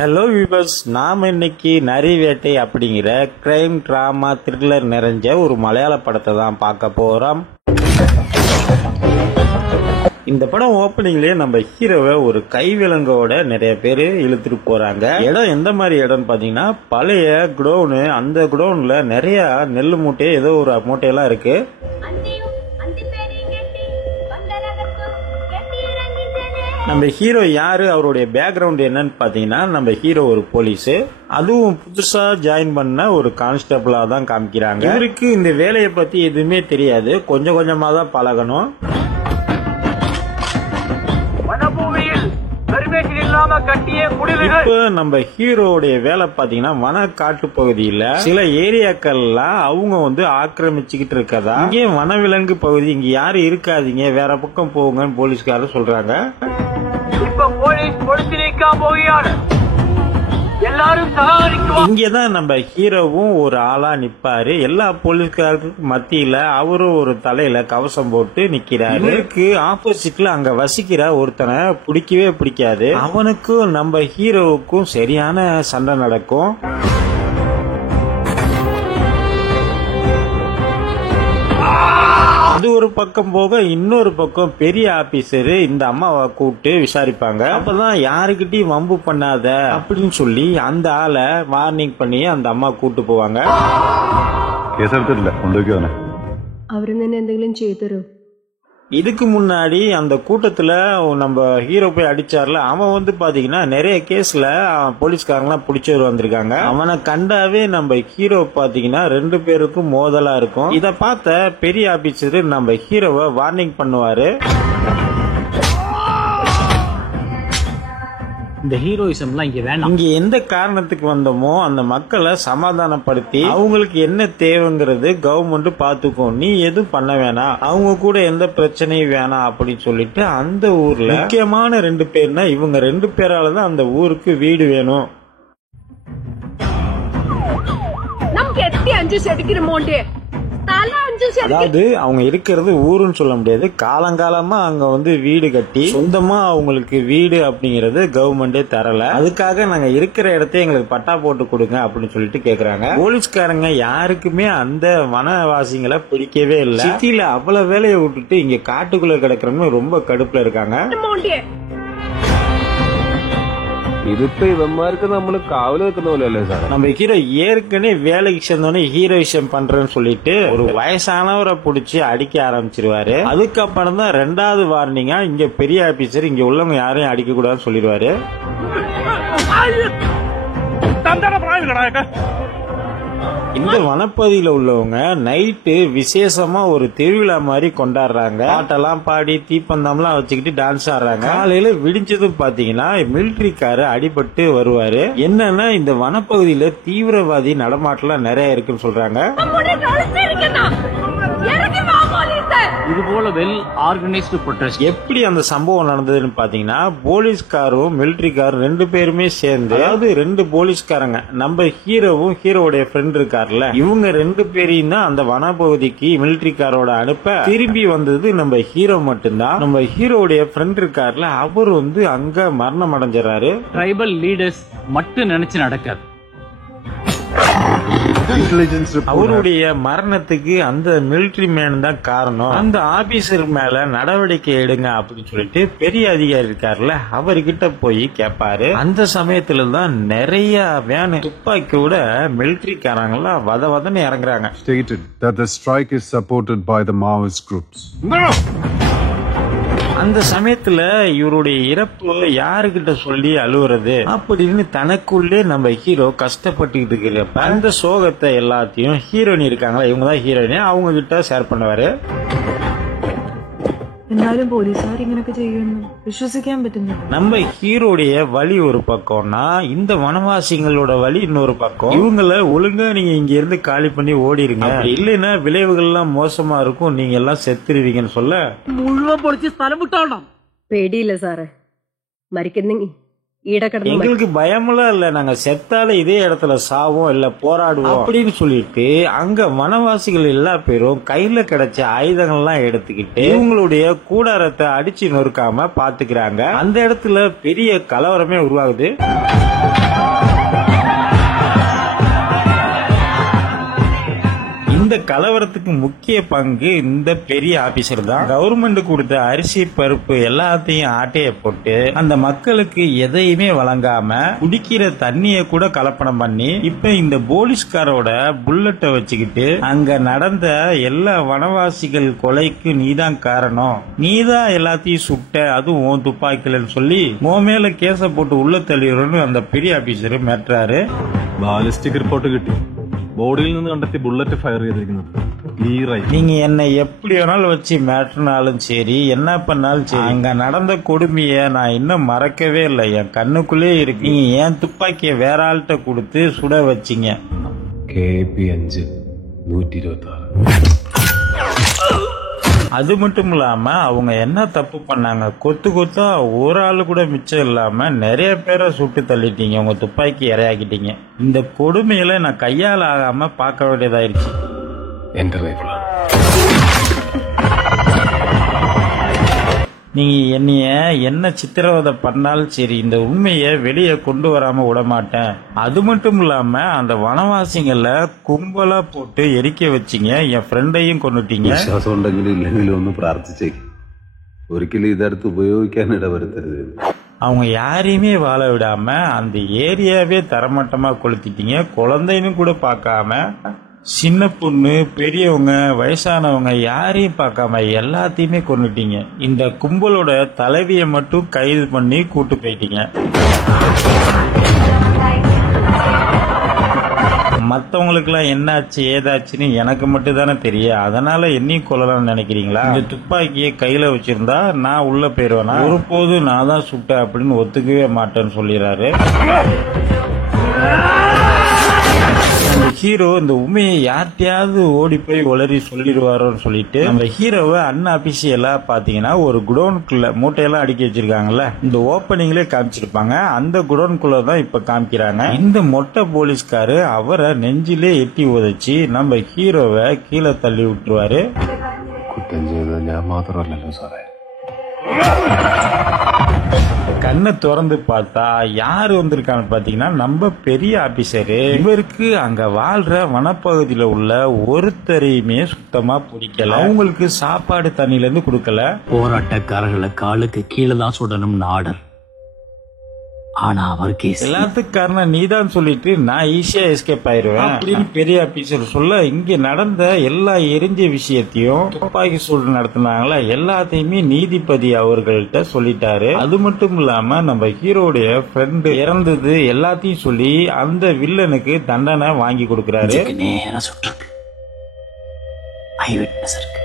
Hello viewers, நாம இன்னைக்கு நரி வேட்டை அப்படிங்கிற கிரைம் டிராமா த்ரில்லர் நிறைஞ்ச ஒரு மலையாள படத்தை தான் பார்க்க போறோம். இந்த படம் ஓப்பனிங்லயே நம்ம ஹீரோவை ஒரு கைவிலங்கோட நிறைய பேர் இழுத்துட்டு போறாங்க. இடம் எந்த மாதிரி இடம்னு பாத்தீங்கன்னா பழைய குடோனு. அந்த குடோன்ல நிறைய நெல் மூட்டை ஏதோ ஒரு மூட்டையெல்லாம் இருக்கு. நம்ம ஹீரோ யாரு, அவருடைய பேக்ரவுண்ட் என்னன்னு பாத்தீங்கன்னா நம்ம ஹீரோ ஒரு போலீஸ், அதுவும் புதுசா ஜாயின் பண்ண ஒரு கான்ஸ்டபிளா தான் காமிக்கிறாங்க. இவருக்கு இந்த வேலையை பத்தி எதுவுமே தெரியாது, கொஞ்சம் கொஞ்சமா தான் பழகணும். இப்ப நம்ம ஹீரோடைய வேலை பாத்தீங்கன்னா வன காட்டு பகுதியில சில ஏரியாக்கள்லாம் அவங்க ஆக்கிரமிச்சுக்கிட்டு இருக்கதா. இங்கே வனவிலங்கு பகுதி, இங்க யாரும் இருக்காதீங்க, வேற பக்கம் போங்கன்னு போலீஸ்காரர் சொல்றாங்க. இங்கதான் நம்ம ஹீரோவும் ஒரு ஆளா நிப்பாரு. எல்லா போலீஸ்காரருக்கு மத்தியில அவரும் ஒரு தலையில கவசம் போட்டு நிக்கிறாரு. இவருக்கு ஆப்போசிட்ல அங்க வசிக்கிற ஒருத்தனை பிடிக்கவே பிடிக்காது. அவனுக்கும் நம்ம ஹீரோவுக்கும் சரியான சண்டை நடக்கும். அது ஒரு பக்கம் போக, இன்னொரு பக்கம் பெரிய ஆபீசர் இந்த அம்மாவை கூப்பிட்டு விசாரிப்பாங்க. அப்பதான் யாருக்கிட்டையும் வம்பு பண்ணாத அப்படின்னு சொல்லி அந்த ஆளை வார்னிங் பண்ணி அந்த அம்மா கூட்டு போவாங்க. இதுக்கு முன்னாடி அந்த கூட்டத்துல நம்ம ஹீரோ போய் அடிச்சார்ல, அவன் பாத்தீங்கன்னா நிறைய கேஸ்ல போலீஸ்காரங்களாம் பிடிச்சவர் வந்திருக்காங்க. அவனை கண்டாவே நம்ம ஹீரோ பாத்தீங்கன்னா 2 பேருக்கும் மோதலா இருக்கும். இத பார்த்த பெரிய ஆபீசர் நம்ம ஹீரோவை வார்னிங் பண்ணுவாரு. இந்த ஹீரோயிசம்லாம் இங்க வேண்டாம். இங்க எந்த காரணத்துக்கு வந்தோமோ அந்த மக்களை சமாதானப்படுத்தி அவங்களுக்கு என்ன தேவைங்கிறது கவர்மெண்ட் பாத்துக்கும், நீ எதுவும் பண்ண வேணாம், அவங்க கூட எந்த பிரச்சனையும் வேணாம் அப்படின்னு சொல்லிட்டு அந்த ஊர்ல முக்கியமான 2 பேர்னா இவங்க 2 பேராலதான் அந்த ஊருக்கு வீடு வேணும். அதாவது அவங்க இருக்கிறது ஊருன்னு சொல்ல முடியாது, காலங்காலமா அங்க வீடு கட்டி சொந்தமா அவங்களுக்கு வீடு அப்படிங்கறது கவர்மெண்டே தரல. அதுக்காக நாங்க இருக்கிற இடத்த எங்களுக்கு பட்டா போட்டு கொடுங்க அப்படின்னு சொல்லிட்டு கேக்குறாங்க. போலீஸ்காரங்க யாருக்குமே அந்த வனவாசிகளை பிடிக்கவே இல்ல. சிட்டில அவ்வளவு வேலையை விட்டுட்டு இங்க காட்டுக்குள்ள கிடக்குறவங்க ரொம்ப கடுப்புல இருக்காங்க. ഇതിപ്പോ ഇവന്മാർക്ക് നമ്മള് കാവല് നിൽക്കുന്ന പോലെയല്ലേ സാർ? நம்ம ஹீரோ ஏற்கனவே வேலைக்கு சேர்ந்தோடனே ஹீரோயிசம் பண்றேன்னு சொல்லிட்டு ஒரு வயசானவரை பிடிச்சி அடிக்க ஆரம்பிச்சிருவாரு. அதுக்கப்புறம் தான் 2வது வார்னிங்கா இங்க பெரிய ஆபீசர் இங்க உள்ளவங்க யாரையும் அடிக்க கூடாதுன்னு சொல்லிடுவாரு. இந்த வனப்பகுதியில உள்ளவங்க நைட்டு விசேஷமா ஒரு திருவிழா மாதிரி கொண்டாடுறாங்க. பாட்டெல்லாம் பாடி தீப்பந்தம்லாம் வச்சுக்கிட்டு டான்ஸ் ஆடுறாங்க. காலையில விடிஞ்சதும் பாத்தீங்கன்னா மிலிட்டரிக்காரு அடிபட்டு வருவாரு. என்னன்னா இந்த வனப்பகுதியில தீவிரவாதி நடமாட்டலாம் நிறைய இருக்குன்னு சொல்றாங்க. இது போல வெல் ஆர்கனைஸ்டு ப்ரொடெஸ்ட். எப்படி அந்த சம்பவம் நடந்ததுன்னு பாத்தீங்கன்னா போலீஸ்காரும் மிலிட்டரிக்காரும் 2 பேருமே சேர்ந்து, அதாவது 2 போலீஸ்காரங்க நம்ம ஹீரோவும் ஹீரோடைய ஃப்ரெண்ட் இருக்காருல்ல, இவங்க 2 பேரையும் தான் அந்த வனப்பகுதிக்கு மிலிட்டரிக்காரோட அனுப்ப. திரும்பி வந்தது நம்ம ஹீரோ மட்டும்தான். நம்ம ஹீரோடைய ஃப்ரெண்ட் இருக்காருல்ல, அவர் அங்க மரணம் அடைஞ்சாரு. ட்ரைபல் லீடர்ஸ் மட்டும் நினைச்சு நடக்காது. அவருடைய மரணத்துக்கு அந்த மிலிட்டரி மேன் தான் காரணம். அந்த ஆபீசர் மேல நடவடிக்கை எடுங்க அப்படின்னு சொல்லிட்டு பெரிய அதிகாரி இருக்காருல்ல, அவர்கிட்ட போய் கேட்பாரு. அந்த சமயத்துல தான் நிறைய வேன் துப்பாக்கியோட மிலிட்டரிக்காரங்களாம் வதன்னு இறங்குறாங்க. Stated that the strike is supported by the Maoist groups. அந்த சமயத்துல இவருடைய இறப்பு யாருகிட்ட சொல்லி அழுவுறது அப்படின்னு தனக்குள்ளே நம்ம ஹீரோ கஷ்டப்பட்டுக்கிட்டு இருக்கிறப்ப அந்த சோகத்தை எல்லாத்தையும் ஹீரோயின் இருக்காங்களா, இவங்கதான் ஹீரோயினே, அவங்க கிட்ட ஷேர் பண்ணுவாரு. എന്നാലും പോലീസുകാർ ഇങ്ങനൊക്കെ ചെയ്യുന്നു വിശ്വസിക്കാൻ പറ്റുന്നില്ല. நம்ம ஹீரோடைய வழி ஒரு பக்கம்னா இந்த வனவாசிகளோட வழி இன்னொரு பக்கம். இவங்களை ஒழுங்கா நீங்க இங்க இருந்து காலி பண்ணி ஓடிருங்க, இல்லைன்னா விளைவுகள் எல்லாம் மோசமா இருக்கும், நீங்க எல்லாம் செத்துருவீங்கன்னு சொல்ல മുഴുവൻ പൊളിച്ച് സ്ഥലം വിട്ടോളണം. പേടിയില്ല സാറേ, മരിക്കുന്നെങ്കിൽ எங்களுக்கு பயமெல்லாம் இல்ல, நாங்க செத்தால இதே இடத்துல சாவோம் இல்ல போராடுவோம் அப்படின்னு சொல்லிட்டு அங்க வனவாசிகள் எல்லா பேரும் கையில கிடைச்ச ஆயுதங்கள் எல்லாம் எடுத்துக்கிட்டு இவங்களுடைய கூடாரத்தை அடிச்சு நொறுக்காம பாத்துக்கிறாங்க. அந்த இடத்துல பெரிய கலவரமே உருவாகுது. கலவரத்துக்கு முக்கிய பங்கு இந்த பெரிய ஆபீசர் தான். கவர்மெண்ட் கொடுத்த அரிசி பருப்பு எல்லாத்தையும் ஆட்டைய போட்டு அந்த மக்களுக்கு எதையுமே வழங்காம குடிக்கிற தண்ணிய கூட கலப்படம் பண்ணி இப்ப இந்த போலீஸ்காரோட புல்லட்டை வச்சுக்கிட்டு அங்க நடந்த எல்லா வனவாசிகள் கொலைக்கு நீதான் காரணம், நீதான் எல்லாத்தையும் சுட்ட, அதுவும் துப்பாக்கிலன்னு சொல்லி மேல கேச போட்டு உள்ள தள்ளிடுறோன்னு அந்த பெரிய ஆபீசர் மிரட்டுறாரு. ബാലിസ്റ്റിക് റിപ്പോർട്ട് കിട്ടി. ബോഡിയിൽ നിന്ന് കണ്ടെത്തി ബുള്ളറ്റ് ഫയർ ചെയ്തിരിക്കുന്നത് ക്ലിയറായി. நீங்க என்ன எப்படி வேணாலும் வச்சு மிரட்டினாலும் சரி, என்ன பண்ணாலும் சரி, அங்க நடந்த கொடுமைய நான் இன்னும் மறக்கவே இல்லை, என் கண்ணுக்குள்ளே இருக்கு. நீங்க ஏன் துப்பாக்கிய வேற ஆள்கிட்ட கொடுத்து சுட வச்சீங்க. KP5 126. அது மட்டும் இல்லாம அவங்க என்ன தப்பு பண்ணாங்க, கொத்து கொத்தா ஒரு ஆளு கூட மிச்சம் இல்லாம நிறைய பேரை சுட்டு தள்ளிட்டீங்க, உங்க துப்பாக்கி இரையாக்கிட்டீங்க. இந்த கொடுமையில நான் கையால் ஆகாம பார்க்க வேண்டியதாயிருச்சு. എന്റെ റൈഫിളാണ്. நீங்க என்னைய என்ன சித்திரவதை பண்ணாலும் சரி, இந்த உண்மையை வெளியே கொண்டு வராம விட மாட்டேன். அது மட்டும் இல்லாம அந்த வனவாசிகளை கும்பலா போட்டு எரிக்க வச்சீங்க, என் ஃப்ரெண்டையும் கொண்டுட்டீங்க. വിശ്വാസം ഉണ്ടെങ്കിലും ഇല്ലെങ്കിലും ഒന്ന് പ്രാർത്ഥിച്ചേക്ക്. ഒരിക്കലും ഇതെടുത്ത് ഉപയോഗിക്കാൻ ഇടവരുത്തരുത്. அவங்க யாரையுமே வாழ விடாம அந்த ஏரியாவே தரமட்டமா கொளுத்திட்டீங்க. குழந்தைன்னு கூட பார்க்காம, சின்ன பொண்ணு, பெரியவங்க, வயசானவங்க யாரையும் பார்க்காம எல்லாத்தையுமே கொண்டுட்டீங்க. இந்த கும்பலோட தலைவியை மட்டும் கைது பண்ணி கூட்டு போயிட்டீங்க. மற்றவங்களுக்குலாம் என்னாச்சு ஏதாச்சுன்னு எனக்கு மட்டும் தானே தெரியும், அதனால என்னையும் கொல்லலாம்னு நினைக்கிறீங்களா? இந்த துப்பாக்கியை கையில வச்சிருந்தா நான் உள்ள போயிருவேனா? ஒருபோது நான் தான் சுட்டேன் அப்படின்னு ஒத்துக்கவே மாட்டேன்னு சொல்லிடுறாரு. ஹீரோ இந்த உண்மையை யார்கிட்டயாவது ஓடி போய் உளறி சொல்லிடுவாரோன்னு சொல்லிட்டு நம்ம ஹீரோவை அன்அபிஷியலா பாத்தீங்கன்னா ஒரு குடோனுக்குள்ள மூட்டையெல்லாம் அடுக்கி வச்சிருக்காங்கல்ல, இந்த ஓப்பனிங்ல காமிச்சிருப்பாங்க. அந்த குடோனுக்குள்ள தான் இப்ப காமிக்கிறாங்க. இந்த மொட்டை போலீஸ்காரு அவரை நெஞ்சிலே எட்டி உதைச்சு நம்ம ஹீரோவை கீழே தள்ளி விட்டுருவாரு. കുറ്റം ചെയ്തത് ഞാൻ മാത്രമല്ലല്ലോ സാറേ. கண்ணை திறந்து பார்த்தா யாரு வந்திருக்கான்னு பாத்தீங்கன்னா நம்ம பெரிய ஆபீசரு. இவருக்கு அங்க வாழ்ற வனப்பகுதியில உள்ள ஒருத்தரையுமே சுத்தமா பிடிக்கல, அவங்களுக்கு சாப்பாடு தண்ணில இருந்து கொடுக்கல. போராட்டக்காரர்களை காலுக்கு கீழே தான் சுடணும்னு ஆர்டர். ஆனா அவர் கேஸ் எல்லாத்துக்கும் காரணம் நீதான் சொல்லிட்டு நான் ஈஸியா எஸ்கேப் ஆயிருவேன் அப்படின்னு பெரிய ஆபீசர் சொல்ல, இங்க நடந்த எல்லா எரிஞ்ச விஷயத்தையும் துப்பாக்கி சூடு நடத்தினாங்களா எல்லாத்தையுமே நீதிபதி அவர்கள்ட்ட சொல்லிட்டாரு. அது மட்டும் இல்லாம நம்ம ஹீரோடைய ஃப்ரெண்டு இறந்தது எல்லாத்தையும் சொல்லி அந்த வில்லனுக்கு தண்டனை வாங்கி கொடுக்கறாரு. நேரம் சுட்டிருக்கு, ஐ விட்னஸ் இருக்கு.